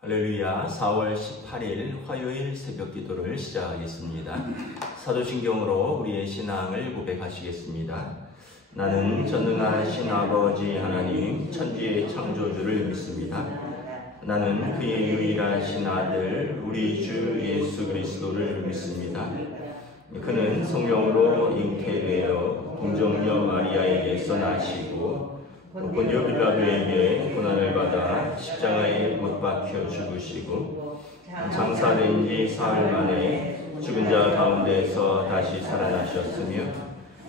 할렐루야. 4월 18일 화요일 새벽 기도를 시작하겠습니다. 사도신경으로 우리의 신앙을 고백하시겠습니다. 나는 전능하신 아버지 하나님 천지의 창조주를 믿습니다. 나는 그의 유일하신 아들 우리 주 예수 그리스도를 믿습니다. 그는 성령으로 잉태되어 동정녀 마리아에게서 나시고 본디오 빌라도에게 고난을 받아 십자가에 못 박혀 죽으시고 장사된 지 사흘 만에 죽은 자 가운데서 다시 살아나셨으며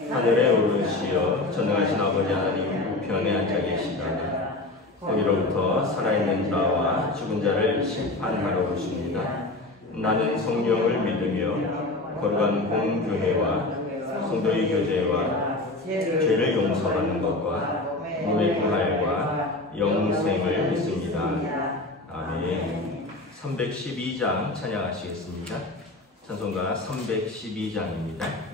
하늘에 오르시어 전능하신 아버지 하나님 우편에 앉아 계시다가 거기로부터 살아있는 자와 죽은 자를 심판하러 오십니다. 나는 성령을 믿으며 거룩한 공교회와 성도의 교제와 죄를 용서받는 것과 몸의 부활과 영생을 믿습니다. 아멘. 312장 찬양하시겠습니다. 찬송가 312장입니다.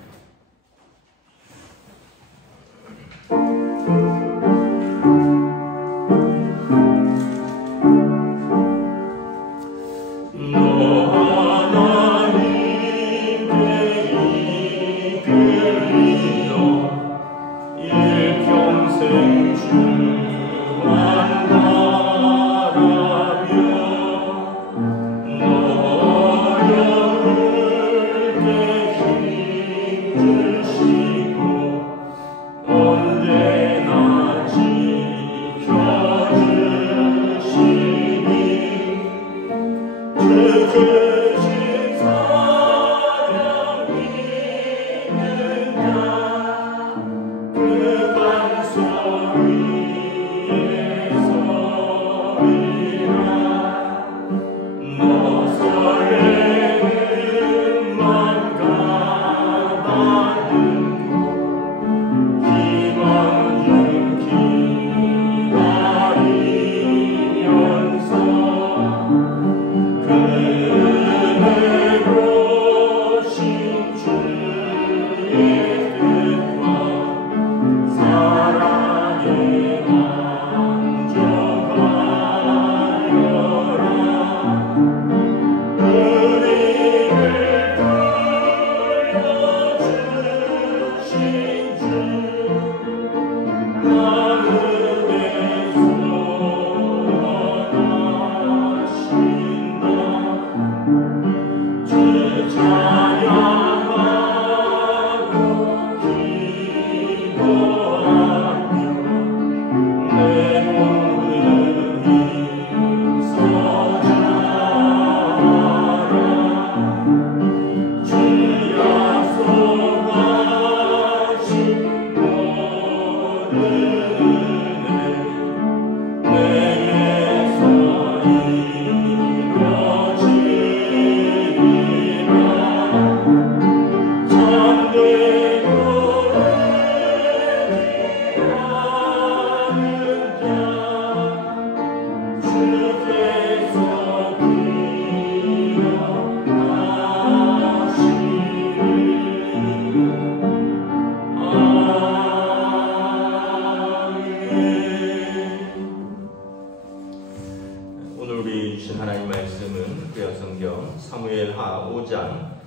사무엘하 5장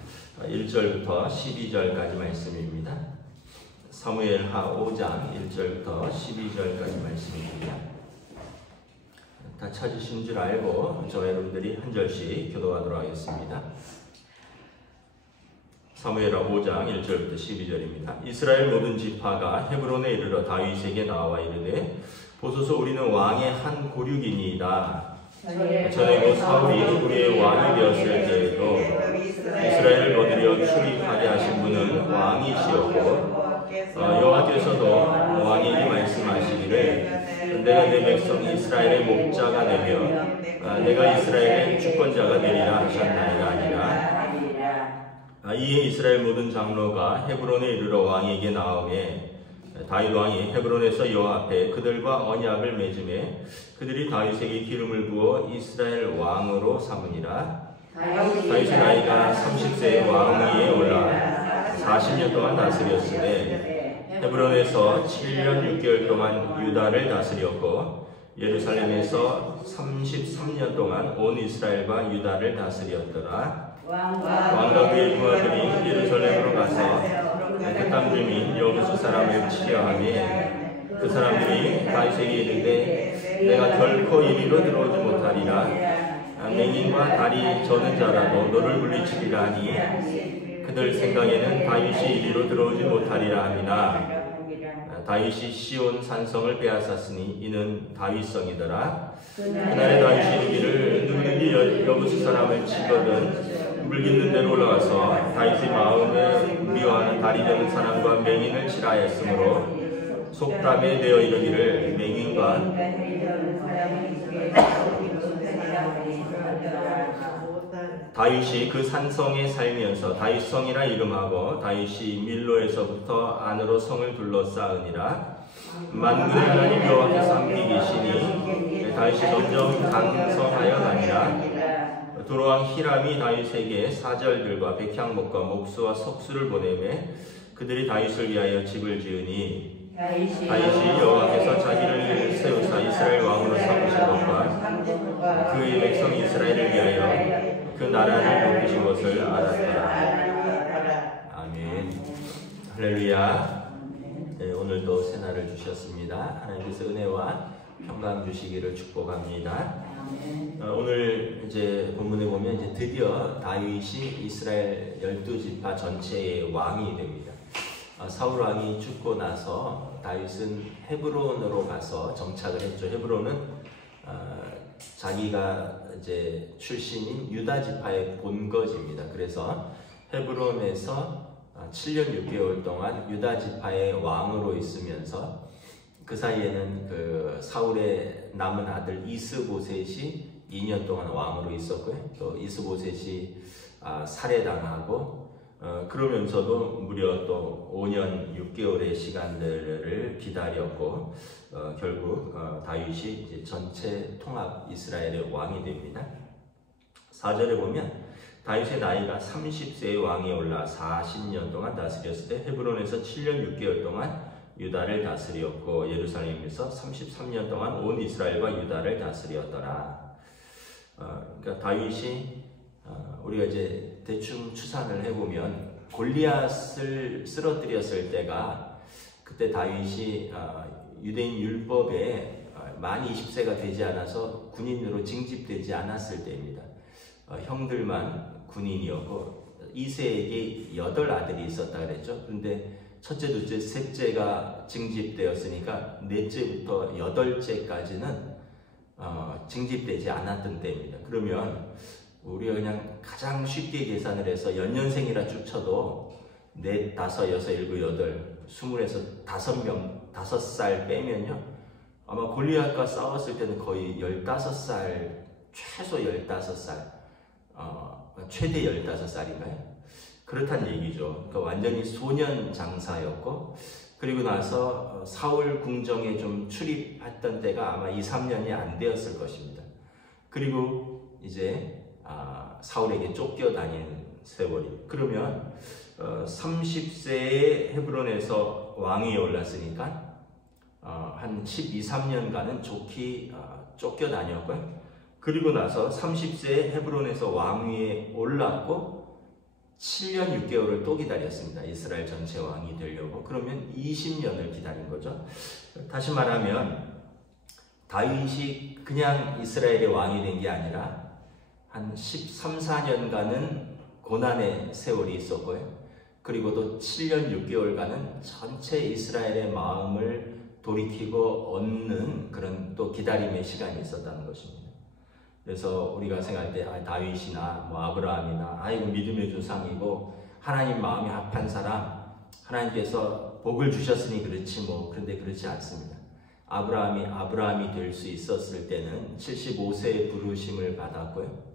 1절부터 12절까지 말씀입니다. 사무엘하 5장 1절부터 12절까지 말씀입니다. 다 찾으신 줄 알고 저와 여러분들이 한 절씩 교도하도록 하겠습니다. 사무엘하 5장 1절부터 12절입니다. 이스라엘 모든 지파가 헤브론에 이르러 다윗에게 나와 이르되 보소서 우리는 왕의 한 고륙이니이다. 전에 그 사울이 우리의 왕이 되었을 때에도 이스라엘을 거두려 출입하게 하신 분은 왕이시었고 여호와께서도 왕에게 말씀하시기를 내가 내 백성 이스라엘의 목자가 되며 내가 이스라엘의 주권자가 되리라 하셨나이다 아니라. 이에 이스라엘 모든 장로가 헤브론에 이르러 왕에게 나오매 다윗 왕이 헤브론에서 여호와 앞에 그들과 언약을 맺음에 그들이 다윗에게 기름을 부어 이스라엘 왕으로 삼으니라. 다윗의 나이가 30세에 왕 위에 올라 40년 동안 다스렸으되 헤브론에서 7년 6개월 동안 유다를 다스렸고 예루살렘에서 33년 동안 온 이스라엘과 유다를 다스렸더라. 왕과 그의 부하들이 예루살렘으로 가서 그 땅 주민 여부수 사람을 치려하며 그 사람들이 다윗에게 이르되 내가 결코 이리로 들어오지 못하리라. 맹인과 다리 저는 자라도 너를 물리치리라 하니 그들 생각에는 다윗이 이리로 들어오지 못하리라 함이나 다윗이 시온 산성을 빼앗았으니 이는 다윗성이더라. 그날에 다윗이 이르기를 누구든지 여부수 사람을 치거든 물깃는 대로 올라가서 다윗의 마음에 미워하는 다리 저는 사람과 맹인을 치라 했으므로 속담에 되어 이르기를 맹인과 다윗이 그 산성에 살면서 다윗성이라 이름하고 다윗이 밀로에서부터 안으로 성을 둘러싸으니라. 만군의 하나님 여호와께서 함께 계시니 다윗이 점점 강성하여 가니라. 두로왕 히람이 다윗에게 사절들과 백향목과 목수와 석수를 보내매 그들이 다윗을 위하여 집을 지으니 다윗이 여호와께서 자기를 세우사 이스라엘 왕으로 삼으신 것과 그의 백성 이스라엘을 위하여 그 나라를 높이신 것을 알았더라. 아멘. 할렐루야. 네, 오늘도 새날을 주셨습니다. 하나님께서 은혜와 평강 주시기를 축복합니다. 오늘 이제 본문에 보면 이제 드디어 다윗이 이스라엘 12지파 전체의 왕이 됩니다. 사울 왕이 죽고 나서 다윗은 헤브론으로 가서 정착을 했죠. 헤브론은 자기가 이제 출신인 유다 지파의 본거지입니다. 그래서 헤브론에서 7년 6개월 동안 유다 지파의 왕으로 있으면서 그 사이에는 그 사울의 남은 아들 이스보셋이 2년 동안 왕으로 있었고요. 또 이스보셋이 살해당하고 그러면서도 무려 또 5년 6개월의 시간들을 기다렸고 결국 다윗이 이제 전체 통합 이스라엘의 왕이 됩니다. 4절에 보면 다윗의 나이가 30세의 왕이 올라 40년 동안 다스렸을 때 헤브론에서 7년 6개월 동안 유다를 다스렸고 예루살렘에서 33년 동안 온 이스라엘과 유다를 다스렸더라. 그러니까 다윗이 우리가 이제 대충 추산을 해보면 골리앗을 쓰러뜨렸을 때가 그때 다윗이 유대인 율법에 만 20세가 되지 않아서 군인으로 징집되지 않았을 때입니다. 형들만 군인이었고 2세에게 8아들이 있었다 그랬죠. 그런데 첫째, 둘째, 셋째가 징집되었으니까 넷째부터 8째까지는 징집되지 않았던 때입니다. 그러면 우리가 그냥 가장 쉽게 계산을 해서 연년생이라 쭉 쳐도 4, 5, 6, 7, 8, 20에서 5명, 5살 빼면요. 아마 골리앗과 싸웠을 때는 거의 15살, 최소 15살, 최대 15살인가요? 그렇단 얘기죠. 그러니까 완전히 소년 장사였고, 그리고 나서 사울 궁정에 좀 출입했던 때가 아마 2, 3년이 안 되었을 것입니다. 그리고 이제 사울에게 쫓겨다니는 세월이. 그러면 30세에 헤브론에서 왕위에 올랐으니까 한 12, 13년간은 좋게 쫓겨다녔고요. 그리고 나서 30세에 헤브론에서 왕위에 올랐고 7년 6개월을 또 기다렸습니다. 이스라엘 전체 왕이 되려고. 그러면 20년을 기다린 거죠. 다시 말하면 다윗이 그냥 이스라엘의 왕이 된 게 아니라 한 13, 14년간은 고난의 세월이 있었고요. 그리고 또 7년 6개월간은 전체 이스라엘의 마음을 돌이키고 얻는 그런 또 기다림의 시간이 있었다는 것입니다. 그래서 우리가 생각할 때 다윗이나 뭐 아브라함이나 이거 믿음의 조상이고 하나님 마음이 합한 사람, 하나님께서 복을 주셨으니 그렇지 뭐. 그런데 그렇지 않습니다. 아브라함이 될 수 있었을 때는 75세의 부르심을 받았고요.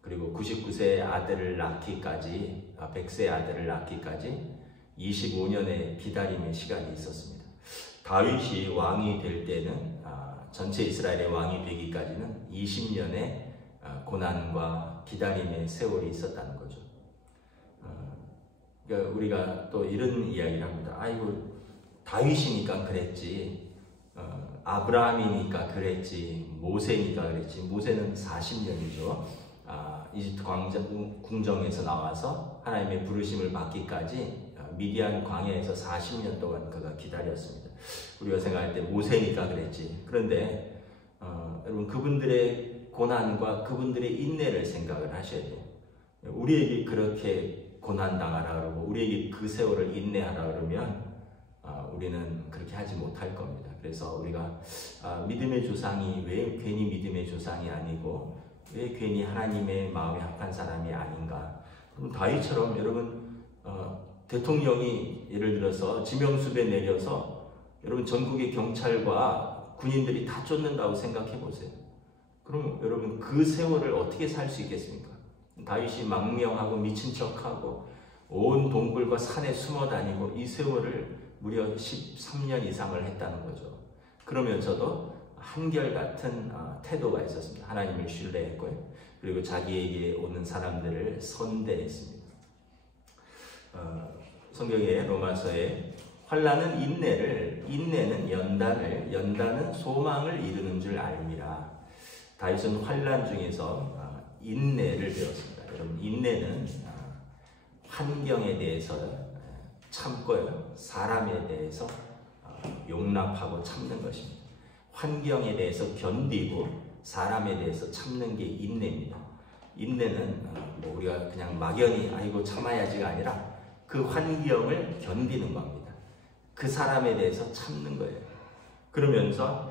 그리고 99세의 아들을 낳기까지, 100세의 아들을 낳기까지 25년의 기다림의 시간이 있었습니다. 다윗이 왕이 될 때는 전체 이스라엘의 왕이 되기까지는 20년의 고난과 기다림의 세월이 있었다는 거죠. 그러니까 우리가 또 이런 이야기를 합니다. 아이고 다윗이니까 그랬지. 아브라함이니까 그랬지, 모세니까 그랬지. 모세는 40년이죠. 이집트 궁정에서 나와서 하나님의 부르심을 받기까지 미디안 광야에서 40년 동안 그가 기다렸습니다. 우리가 생각할 때 모세니까 그랬지. 그런데 여러분, 그분들의 고난과 그분들의 인내를 생각을 하셔야 돼요. 우리에게 그렇게 고난당하라 그러고 우리에게 그 세월을 인내하라 그러면 우리는 그렇게 하지 못할 겁니다. 그래서 우리가 믿음의 조상이 왜 괜히 믿음의 조상이 아니고 왜 괜히 하나님의 마음에 합한 사람이 아닌가. 다윗처럼 여러분, 대통령이 예를 들어서 지명수배 내려서 여러분 전국의 경찰과 군인들이 다 쫓는다고 생각해 보세요. 그럼 여러분 그 세월을 어떻게 살 수 있겠습니까? 다윗이 망명하고 미친 척하고 온 동굴과 산에 숨어 다니고 이 세월을 무려 13년 이상을 했다는 거죠. 그러면서도 한결같은 태도가 있었습니다. 하나님을 신뢰했고요. 그리고 자기에게 오는 사람들을 선대했습니다. 성경의 로마서에 환난은 인내는 연단은 소망을 이루는 줄 알미라. 다윗은 환난 중에서 인내를 배웠습니다. 여러분, 인내는 환경에 대해서 참고요. 사람에 대해서 용납하고 참는 것입니다. 환경에 대해서 견디고 사람에 대해서 참는 게 인내입니다. 인내는 우리가 그냥 막연히 아이고 참아야지가 아니라 그 환경을 견디는 겁니다. 그 사람에 대해서 참는 거예요. 그러면서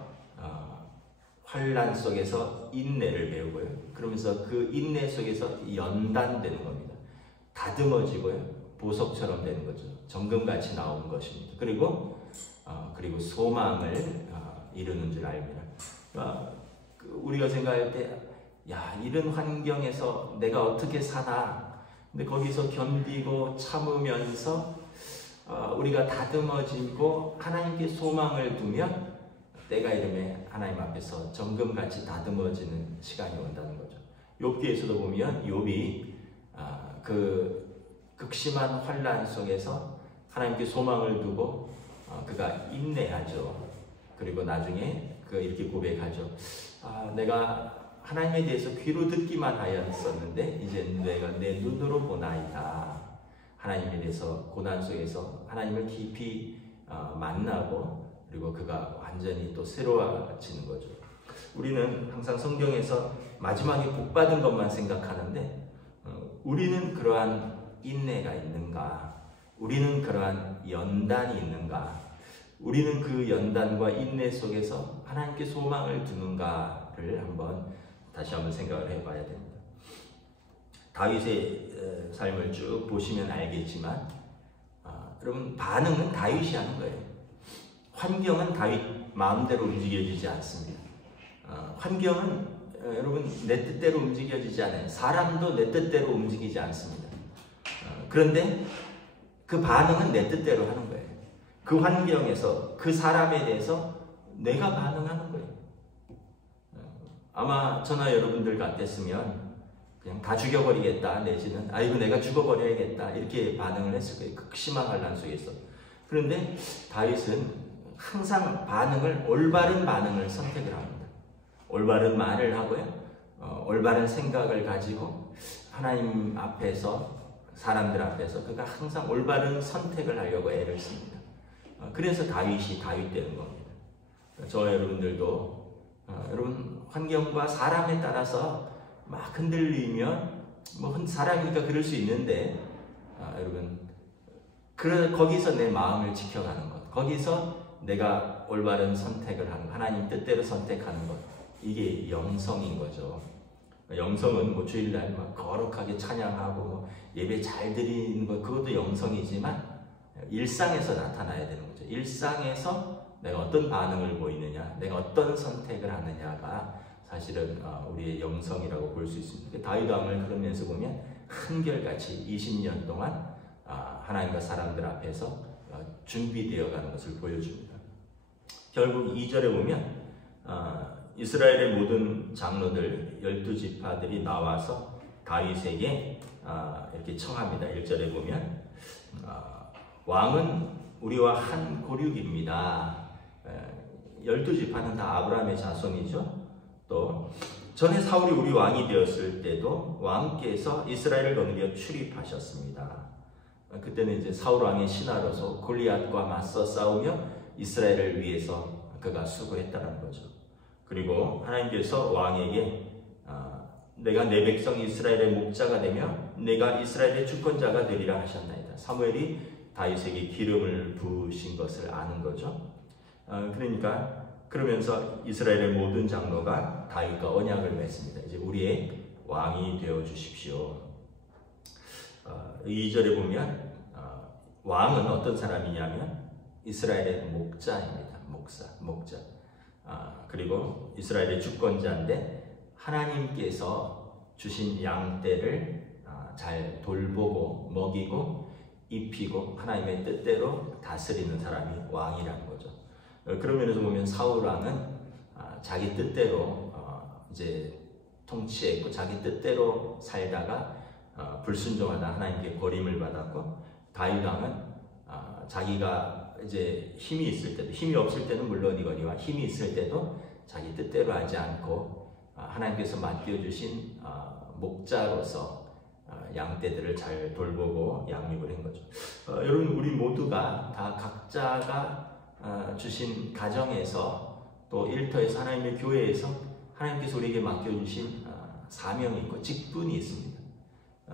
환난 속에서 인내를 배우고요. 그러면서 그 인내 속에서 연단되는 겁니다. 다듬어지고요. 보석처럼 되는 거죠. 정금같이 나오는 것입니다. 그리고 소망을 이루는 줄 알미라. 우리가 생각할 때, 이런 환경에서 내가 어떻게 사나? 근데 거기서 견디고 참으면서 우리가 다듬어지고 하나님께 소망을 두면 때가 이름에 하나님 앞에서 정금같이 다듬어지는 시간이 온다는 거죠. 욥기에서도 보면 욥이 그 극심한 환난 속에서 하나님께 소망을 두고 그가 인내하죠. 그리고 나중에 이렇게 고백하죠. 내가 하나님에 대해서 귀로 듣기만 하였었는데 이제 내가 내 눈으로 보나이다. 하나님에 대해서 고난 속에서 하나님을 깊이 만나고 그리고 그가 완전히 또 새로워지는 거죠. 우리는 항상 성경에서 마지막에 복받은 것만 생각하는데 우리는 그러한 인내가 있는가? 우리는 그러한 연단이 있는가? 우리는 그 연단과 인내 속에서 하나님께 소망을 두는가를 다시 한번 생각을 해봐야 됩니다. 다윗의 삶을 쭉 보시면 알겠지만 여러분, 반응은 다윗이 하는 거예요. 환경은 다윗 마음대로 움직여지지 않습니다. 환경은 여러분 내 뜻대로 움직여지지 않아요. 사람도 내 뜻대로 움직이지 않습니다. 그런데 그 반응은 내 뜻대로 하는 거예요. 그 환경에서 그 사람에 대해서 내가 반응하는 거예요. 아마 저나 여러분들 같았으면 그냥 다 죽여버리겠다 내지는 아이고 내가 죽어버려야겠다 이렇게 반응을 했을 거예요. 극심한 환난 속에서. 그런데 다윗은 항상 올바른 반응을 선택을 합니다. 올바른 말을 하고요. 올바른 생각을 가지고 하나님 앞에서 사람들 앞에서 그가 항상 올바른 선택을 하려고 애를 씁니다. 그래서 다윗이 다윗 되는 겁니다. 저와 여러분들도 여러분 환경과 사람에 따라서 막 흔들리면 사람이니까 그럴 수 있는데 여러분 거기서 내 마음을 지켜가는 것, 거기서 내가 올바른 선택을 하는 것, 하나님 뜻대로 선택하는 것, 이게 영성인 거죠. 영성은 주일날 거룩하게 찬양하고 예배 잘 드리는 것, 그것도 영성이지만 일상에서 나타나야 되는 거죠. 일상에서 내가 어떤 반응을 보이느냐, 내가 어떤 선택을 하느냐가 사실은 우리의 영성이라고 볼 수 있습니다. 다윗 왕을 그런 면에서 보면 한결같이 20년 동안 하나님과 사람들 앞에서 준비되어 가는 것을 보여줍니다. 결국 2절에 보면 이스라엘의 모든 장로들 12지파들이 나와서 다윗에게 이렇게 청합니다. 1절에 보면 왕은 우리와 한 고륙입니다. 12지파는 다 아브라함의 자손이죠. 또 전에 사울이 우리 왕이 되었을 때도 왕께서 이스라엘을 거느려 출입하셨습니다. 그때는 이제 사울 왕의 신하로서 골리앗과 맞서 싸우며 이스라엘을 위해서 그가 수고했다는 거죠. 그리고 하나님께서 왕에게 내가 내 백성 이스라엘의 목자가 되며 내가 이스라엘의 주권자가 되리라 하셨나이다. 사무엘이 다윗에게 기름을 부으신 것을 아는 거죠. 그러면서 이스라엘의 모든 장로가 다윗과 언약을 맺습니다. 이제 우리의 왕이 되어 주십시오. 2절에 보면 왕은 어떤 사람이냐면 이스라엘의 목자입니다. 목자. 그리고 이스라엘의 주권자인데 하나님께서 주신 양떼를 잘 돌보고 먹이고 입히고 하나님의 뜻대로 다스리는 사람이 왕이라는 거죠. 그런 면에서 보면 사울 왕은 자기 뜻대로 이제 통치했고 자기 뜻대로 살다가 불순종하다 하나님께 버림을 받았고, 다윗 왕은 자기가 이제 힘이 있을 때도, 힘이 없을 때는 물론이거니와 힘이 있을 때도 자기 뜻대로 하지 않고 하나님께서 맡겨주신 목자로서 양떼들을 잘 돌보고 양육을 한 거죠. 여러분, 우리 모두가 다 각자가 주신 가정에서 또 일터에서 하나님의 교회에서 하나님께서 우리에게 맡겨주신 사명이 있고 직분이 있습니다.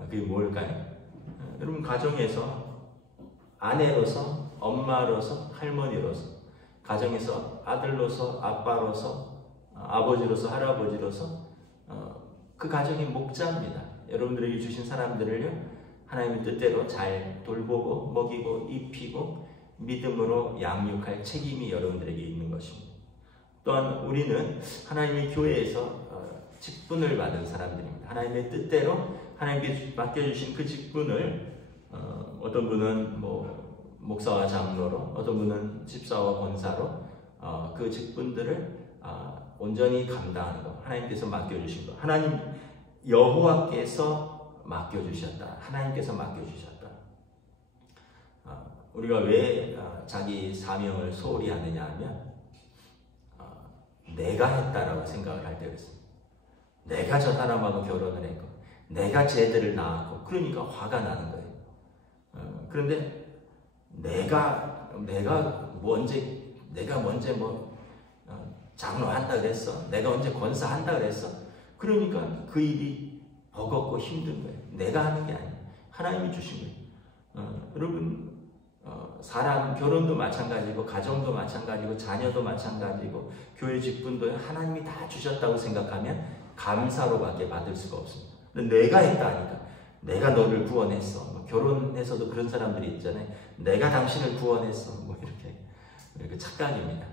그게 뭘까요? 여러분, 가정에서 아내로서, 엄마로서, 할머니로서, 가정에서 아들로서, 아빠로서, 아버지로서, 할아버지로서 그 가정이 목자입니다. 여러분들에게 주신 사람들을요, 하나님의 뜻대로 잘 돌보고 먹이고 입히고 믿음으로 양육할 책임이 여러분들에게 있는 것입니다. 또한 우리는 하나님의 교회에서 직분을 받은 사람들입니다. 하나님의 뜻대로 하나님께 맡겨주신 그 직분을 어떤 분은 목사와 장로로, 어떤 분은 집사와 권사로 그 직분들을 온전히 감당하는 것, 하나님께서 맡겨주신 것, 하나님 여호와께서 맡겨주셨다, 하나님께서 맡겨주셨다. 우리가 왜 자기 사명을 소홀히 하느냐 하면 내가 했다라고 생각을 할 때가 있습니다. 내가 저 사람하고 결혼을 했고 내가 쟤들을 낳았고 그러니까 화가 나는 거예요. 그런데 내가 언제 장로한다 그랬어, 내가 언제 권사한다 그랬어, 그러니까 그 일이 버겁고 힘든 거예요. 내가 하는 게 아니에요. 하나님이 주신 거예요. 여러분, 사람 결혼도 마찬가지고 가정도 마찬가지고 자녀도 마찬가지고 교회 직분도 하나님이 다 주셨다고 생각하면 감사로밖에 받을 수가 없습니다. 근데 내가 했다 하니까, 내가 너를 구원했어, 결혼해서도 그런 사람들이 있잖아요. 내가 당신을 구원했어, 이렇게 착각입니다.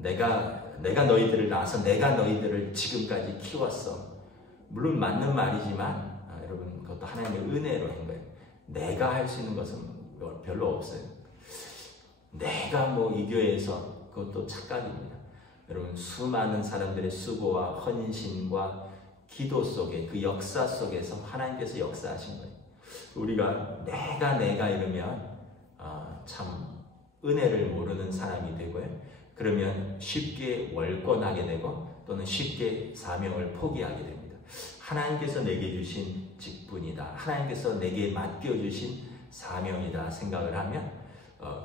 내가 너희들을 낳아서 내가 너희들을 지금까지 키웠어. 물론 맞는 말이지만 여러분, 그것도 하나님의 은혜로 한 거예요. 내가 할 수 있는 것은 별로 없어요. 내가 이 교회에서, 그것도 착각입니다. 여러분, 수많은 사람들의 수고와 헌신과 기도 속에, 그 역사 속에서 하나님께서 역사하신 거예요. 우리가 내가 이러면 참 은혜를 모르는 사람이 되고요. 그러면 쉽게 월권하게 되고 또는 쉽게 사명을 포기하게 됩니다. 하나님께서 내게 주신 직분이다, 하나님께서 내게 맡겨주신 사명이다 생각을 하면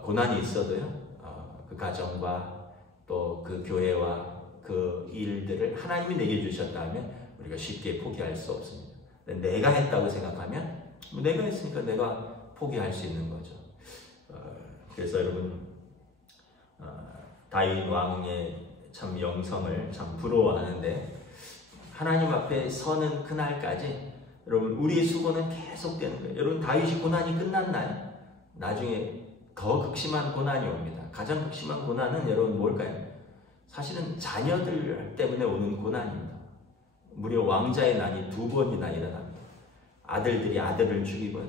고난이 있어도요, 그 가정과 또 그 교회와 그 일들을 하나님이 내게 주셨다 하면 우리가 쉽게 포기할 수 없습니다. 내가 했다고 생각하면 내가 했으니까 내가 포기할 수 있는 거죠. 그래서 여러분, 다윗 왕의 참 영성을 참 부러워하는데, 하나님 앞에 서는 그날까지 여러분, 우리의 수고는 계속되는 거예요. 여러분, 다윗이 고난이 끝났나요? 나중에 더 극심한 고난이 옵니다. 가장 극심한 고난은 여러분 뭘까요? 사실은 자녀들 때문에 오는 고난입니다. 무려 왕자의 난이 2번이나 일어납니다. 아들들이 아들을 죽이고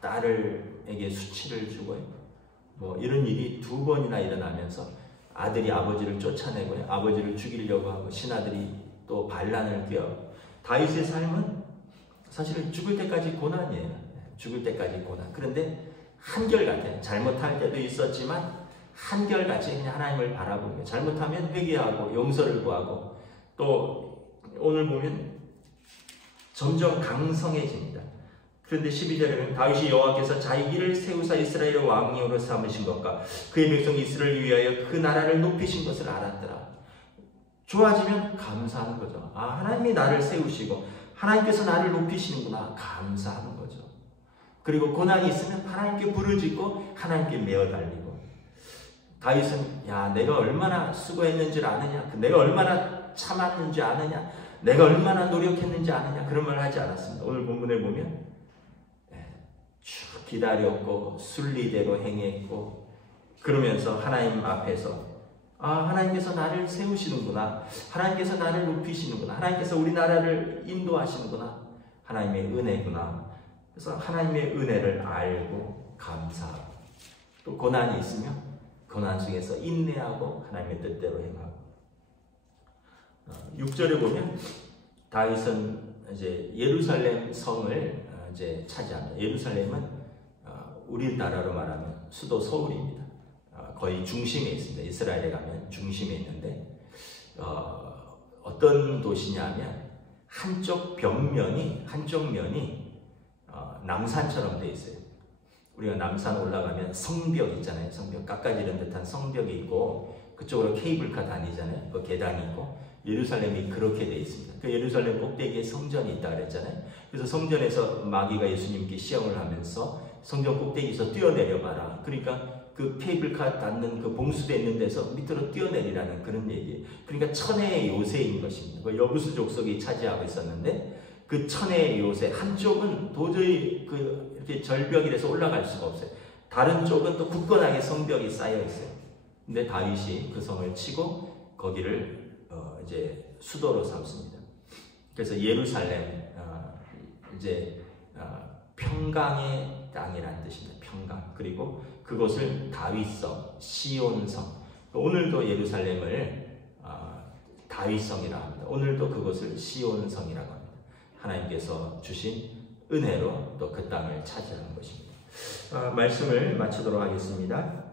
딸에게 수치를 주고 이런 일이 2번이나 일어나면서 아들이 아버지를 쫓아내고 아버지를 죽이려고 하고 신하들이 또 반란을 꾀하고, 다윗의 삶은 사실은 죽을 때까지 고난이에요. 죽을 때까지 고난. 그런데 한결같아요. 잘못할 때도 있었지만 한결같이 그냥 하나님을 바라보며 잘못하면 회개하고 용서를 구하고 또 오늘 보면 점점 강성해집니다. 그런데 12절에는 다윗이 여호와께서 자기 길을 세우사 이스라엘의 왕이로 삼으신 것과 그의 백성 이스라엘을 위하여 그 나라를 높이신 것을 알았더라. 좋아지면 감사하는 거죠. 아, 하나님이 나를 세우시고 하나님께서 나를 높이시는구나. 감사하는 거죠. 그리고 고난이 있으면 하나님께 부르짖고 하나님께 메어 달리고. 다윗은 야, 내가 얼마나 수고했는지 아느냐, 내가 얼마나 참았는지 아느냐, 내가 얼마나 노력했는지 아느냐, 그런 말을 하지 않았습니다. 오늘 본문에 보면 쭉 기다렸고 순리대로 행했고 그러면서 하나님 앞에서 아, 하나님께서 나를 세우시는구나, 하나님께서 나를 높이시는구나, 하나님께서 우리나라를 인도하시는구나, 하나님의 은혜구나. 그래서 하나님의 은혜를 알고 감사하고 또 고난이 있으면 고난 속에서 인내하고 하나님의 뜻대로 행하고. 6절에 보면 다윗은 이제 예루살렘 성을 이제 차지합니다. 예루살렘은 우리나라로 말하면 수도 서울입니다. 거의 중심에 있습니다. 이스라엘에 가면 중심에 있는데 어떤 도시냐면 한쪽 면이 남산처럼 되어 있어요. 우리가 남산 올라가면 성벽 있잖아요. 성벽 깎아지른 듯한 성벽이 있고 그쪽으로 케이블카 다니잖아요. 그 계단이 있고 예루살렘이 그렇게 되어 있습니다. 그 예루살렘 꼭대기에 성전이 있다 그랬잖아요. 그래서 성전에서 마귀가 예수님께 시험을 하면서 성전 꼭대기에서 뛰어내려봐라. 그러니까 그 케이블카 닿는 그 봉수대 있는 데서 밑으로 뛰어내리라는 그런 얘기예요. 그러니까 천혜의 요새인 것입니다. 그 여부수 족속이 차지하고 있었는데 그 천혜의 요새 한쪽은 도저히 이렇게 절벽이라서 올라갈 수가 없어요. 다른 쪽은 또 굳건하게 성벽이 쌓여 있어요. 근데 다윗이 그 성을 치고 거기를 이제 수도로 삼습니다. 그래서 예루살렘 평강의 땅이라는 뜻입니다. 평강. 그리고 그곳을 다윗성, 시온성. 오늘도 예루살렘을 다윗성이라고 합니다. 오늘도 그곳을 시온성이라고 합니다. 하나님께서 주신 은혜로 또 그 땅을 차지하는 것입니다. 말씀을 마치도록 하겠습니다.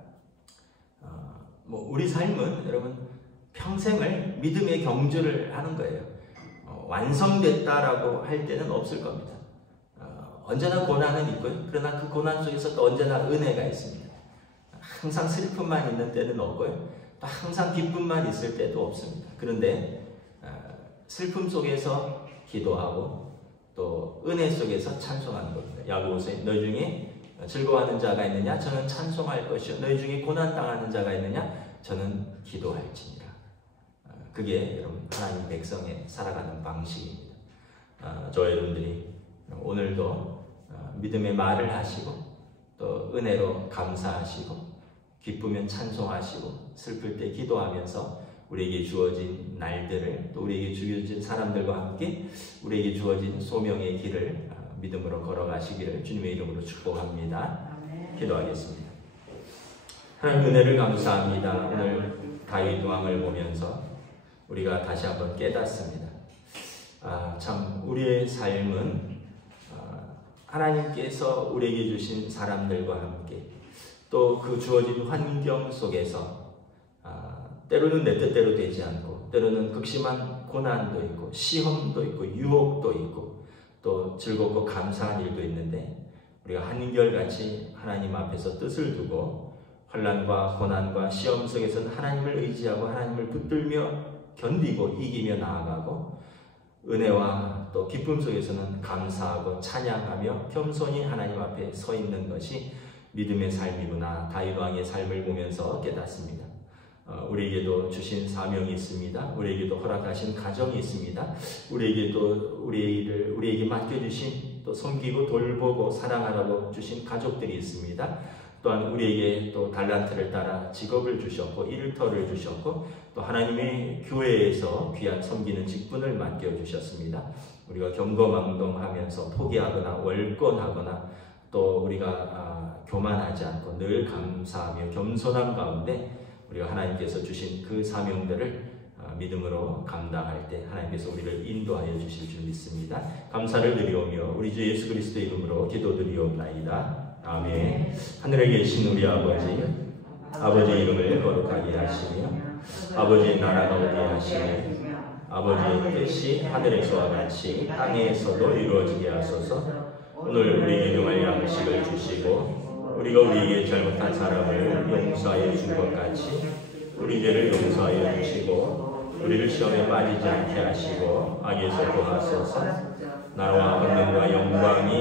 우리 삶은 여러분 평생을 믿음의 경주를 하는 거예요. 완성됐다라고 할 때는 없을 겁니다. 언제나 고난은 있고요. 그러나 그 고난 속에서 또 언제나 은혜가 있습니다. 항상 슬픔만 있는 때는 없고요. 또 항상 기쁨만 있을 때도 없습니다. 그런데 슬픔 속에서 기도하고 또 은혜 속에서 찬송하는 겁니다. 야고보서에 너희 중에 즐거워하는 자가 있느냐? 저는 찬송할 것이요. 너희 중에 고난 당하는 자가 있느냐? 저는 기도할지니라. 그게 여러분 하나님 백성의 살아가는 방식입니다. 저 여러분들이 오늘도 믿음의 말을 하시고 또 은혜로 감사하시고 기쁘면 찬송하시고 슬플 때 기도하면서 우리에게 주어진 날들을 또 우리에게 주어진 사람들과 함께 우리에게 주어진 소명의 길을 믿음으로 걸어가시기를 주님의 이름으로 축복합니다. 기도하겠습니다. 하나님 은혜를 감사합니다. 오늘 다윗 왕을 보면서 우리가 다시 한번 깨닫습니다. 참 우리의 삶은 하나님께서 우리에게 주신 사람들과 함께 또 그 주어진 환경 속에서 때로는 내 뜻대로 되지 않고 때로는 극심한 고난도 있고 시험도 있고 유혹도 있고 또 즐겁고 감사한 일도 있는데 우리가 한결같이 하나님 앞에서 뜻을 두고 환난과 고난과 시험 속에서는 하나님을 의지하고 하나님을 붙들며 견디고 이기며 나아가고 은혜와 또 기쁨 속에서는 감사하고 찬양하며 겸손히 하나님 앞에 서 있는 것이 믿음의 삶이구나. 다윗 왕의 삶을 보면서 깨닫습니다. 우리에게도 주신 사명이 있습니다. 우리에게도 허락하신 가정이 있습니다. 우리에게도 우리에게 맡겨주신 또 섬기고 돌보고 사랑하라고 주신 가족들이 있습니다. 또한 우리에게 또 달란트를 따라 직업을 주셨고 일터를 주셨고 또 하나님의 교회에서 귀한 섬기는 직분을 맡겨주셨습니다. 우리가 경거망동하면서 포기하거나 월권하거나 또 우리가 교만하지 않고 늘 감사하며 겸손한 가운데 우리가 하나님께서 주신 그 사명들을 믿음으로 감당할 때 하나님께서 우리를 인도하여 주실 줄 믿습니다. 감사를 드리오며 우리 주 예수 그리스도의 이름으로 기도드리옵나이다. 아멘. 하늘에 계신 우리 아버지, 아버지 이름을 거룩하게 하시며 아버지 나라가 오게 하시며 아버지의 뜻이 하늘에서와 같이 땅에서도 이루어지게 하소서. 오늘 우리에게 용할 양식을 주시고 우리가 우리에게 잘못한 사람을 용서하여 준 것 같이 우리 죄를 용서하여 주시고 우리를 시험에 빠지지 않게 하시고 악에서 구하소서. 나라와 권능과 영광이